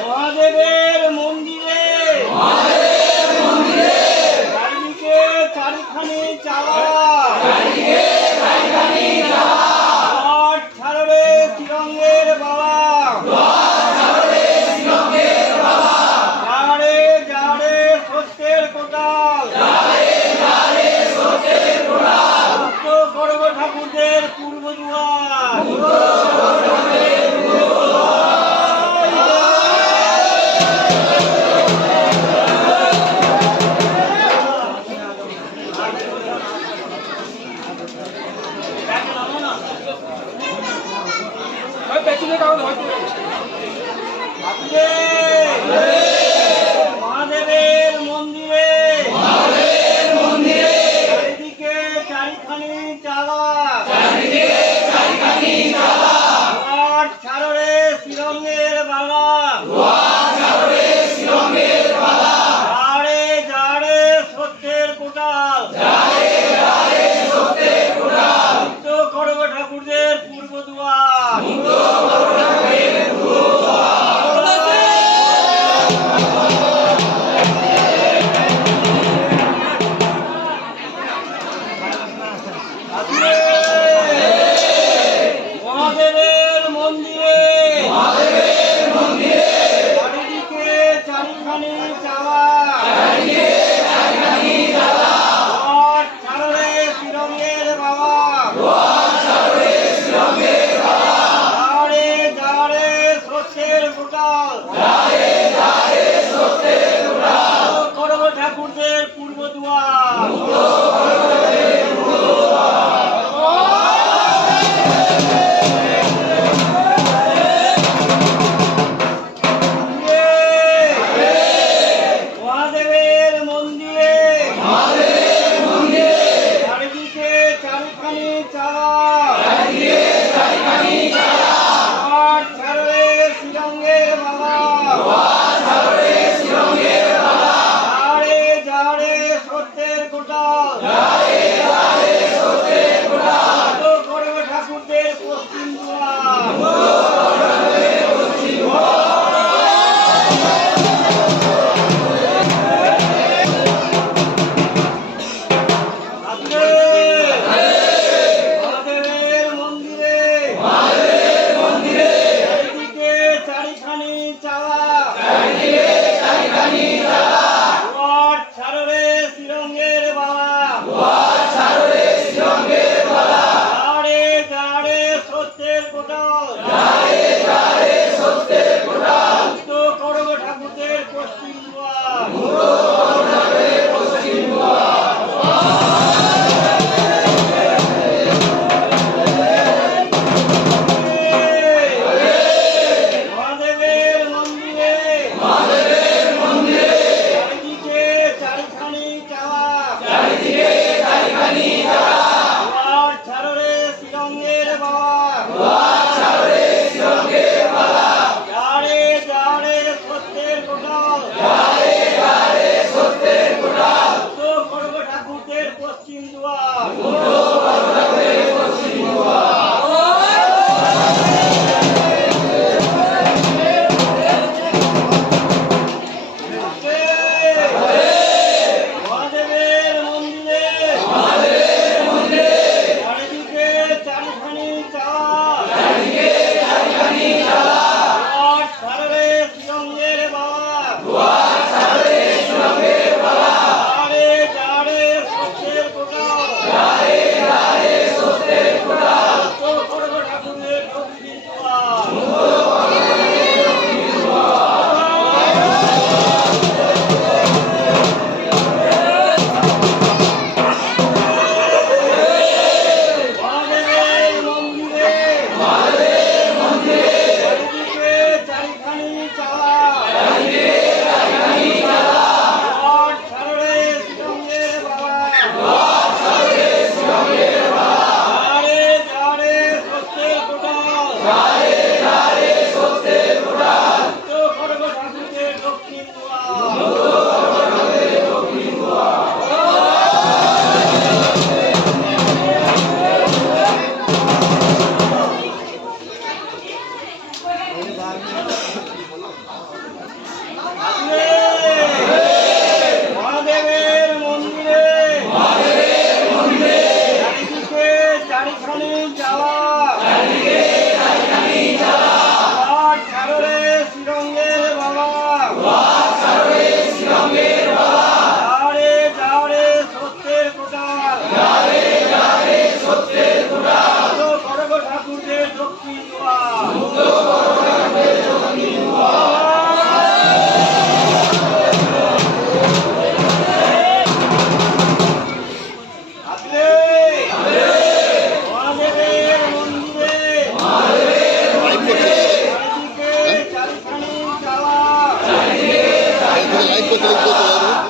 মহাদেবের মন্দিরে চারিদিকে চারিখানি চালা ঘট ছাড়রে তিরঙ্গের বাবা যারে যারে সত্যের কোটাল মুক্ত করব ঠাকুরদের পূর্ব দুয়ার মহাদেবের মন্দিরে চারিদিকে চারিখানি চালা ঘট ছাড়রে শ্রীরঙ্গের বাবা যারে যারে সত্যের কোটাল মুক্ত করব ঠাকুরদের পূর্ব দুয়ার মহাদেবের মন্দিরে চারিদিকে চারিখানি চালা ঘট ছাড়রে শ্রীরঙ্গের বাবা যারে যারে সত্যের কোটাল করব ঠাকুরদের পূর্ব দুয়ার মহাদেবের মন্দিরে চারিদিকে চারিখানি চালা ঘট ছাড়রে শ্রীরঙ্গের বাবা যারে যারে সত্যের কোটাল করব ঠাকুরদের পশ্চিম দুয়ার মহাদেবের মন্দিরে চারিদিকে চারিখানি চালা ঘট ছাড়রে শ্রীরঙ্গের বাবা যারে যারে সত্যের কোটাল মুক্ত করব ঠাকুরদের পশ্চিম দুয়ার মহাদেবের মন্দিরে চারিদিকে চারিখানি চালা ঘট ছাড়রে শ্রীরঙ্গের বাবা যারে যারে সত্যের কোটাল মুক্ত করব ঠাকুরদের পশ্চিম দুয়ার মহাদেবের মন্দিরে চারিদিকে চারিখানি চালা ঘট ছাড়রে শ্রীরঙ্গের বাবা যারে যারে সত্যের কোটাল মুক্ত করব ঠাকুরদের পশ্চিম দুয়ার মহাদেবের মন্দিরে চারিদিকে চারিখানি চালা লাইভ করতে